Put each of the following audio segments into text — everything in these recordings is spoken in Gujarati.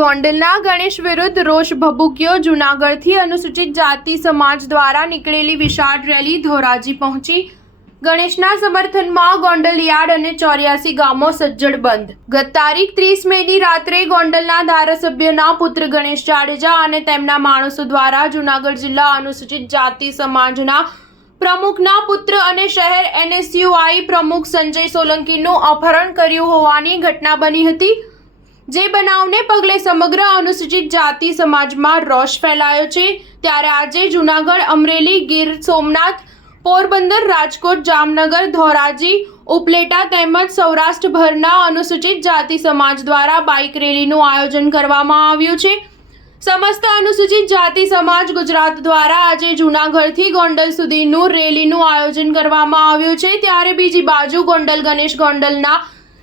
ગોંડલના ગણેશ વિરુદ્ધ રોષ ભભૂક્યો। જૂનાગઢથી અનુસૂચિત જાતિ સમાજ દ્વારા નીકળેલી વિશાળ રેલી ધોરાજી પહોંચી। ગણેશના સમર્થનમાં ગોંડલ યાર્ડ અને 84 ગામો સજ્જડ બંધ। ગત તારીખ 30 મેની રાત્રે ગોંડલના ધારાસભ્યના પુત્ર ગણેશ જાડેજા અને તેમના માણસો દ્વારા જૂનાગઢ જિલ્લા અનુસૂચિત જાતિ સમાજના પ્રમુખના પુત્ર અને શહેર NSUI પ્રમુખ સંજય સોલંકીનું અપહરણ કર્યું હોવાની ઘટના બની હતી। જે બનાવને પગલે સમગ્ર અનુસૂચિત જાતિ સમાજમાં રોષ ફેલાયો છે। ત્યારે આજે જૂનાગઢ, અમરેલી, ગીર સોમનાથ, પોરબંદર, રાજકોટ, જામનગર, ધોરાજી, ઉપલેટા તેમજ સૌરાષ્ટ્રભરના અનુસૂચિત જાતિ સમાજ દ્વારા બાઇક રેલીનું આયોજન કરવામાં આવ્યું છે। સમસ્ત અનુસૂચિત જાતિ સમાજ ગુજરાત દ્વારા આજે જૂનાગઢથી ગોંડલ સુધીનું રેલીનું આયોજન કરવામાં આવ્યું છે। ત્યારે બીજી બાજુ ગોંડલના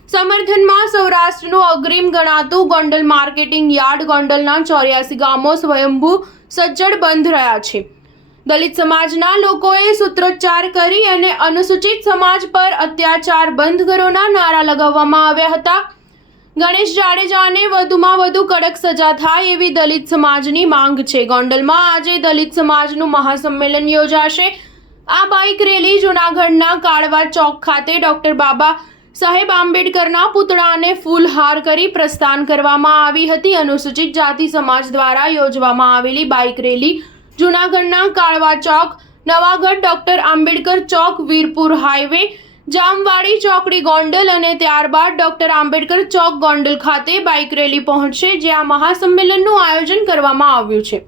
સમર્થનમાં સૌરાષ્ટ્રનું અગ્રીમ ગણાતું ગોંડલ માર્કેટિંગ યાર્ડ ગોંડલના 84 ગામો સ્વયંભૂ સજ્જડ બંધ રહ્યા છે। દલિત સમાજના લોકોએ સૂત્રોચ્ચાર કરી અને અનુસૂચિત સમાજ પર અત્યાચાર બંધ કરોના નારા લગાવવામાં આવ્યા હતા। ગણેશ જાડેજાને વધુમાં વધુ કડક સજા થાય એવી દલિત સમાજની માંગ છે। ગોંડલમાં આજે દલિત સમાજનું મહાસંમેલન યોજાશે। આ બાઇક રેલી જૂનાગઢના કાળવા ચોક ખાતે ડોક્ટર બાબા સાહેબ આંબેડકરના પુતળાને ફૂલહાર કરી પ્રસ્થાન કરવામાં આવી હતી। અનુસૂચિત જાતિ સમાજ દ્વારા યોજવામાં આવેલી બાઇક રેલી જૂનાગઢના કાળવા ચોક, નવાગઢ, ડોક્ટર આંબેડકર ચોક, વીરપુર હાઈવે, જામવાડી ચોકડી ગોંડલ અને ત્યારબાદ ડોક્ટર આંબેડકર ચોક ગોંડલ ખાતે બાઇક રેલી પહોંચશે, જ્યાં મહાસંમેલનનું આયોજન કરવામાં આવ્યું છે।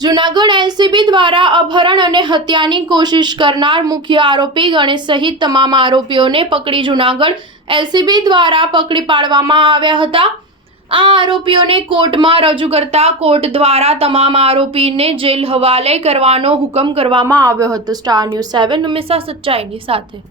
જૂનાગઢ LCB દ્વારા અપહરણ અને હત્યાની કોશિશ કરનાર મુખ્ય આરોપી ગણેશ સહિત તમામ આરોપીઓને પકડી જૂનાગઢ LCB દ્વારા પકડી પાડવામાં આવ્યા હતા। આ આરોપીઓને કોર્ટમાં રજૂ કરતા કોર્ટ દ્વારા તમામ આરોપીને જેલ હવાલે કરવાનો હુકમ કરવામાં આવ્યો હતો। સ્ટાર ન્યૂઝ 7 હંમેશા સચ્ચાઈની સાથે।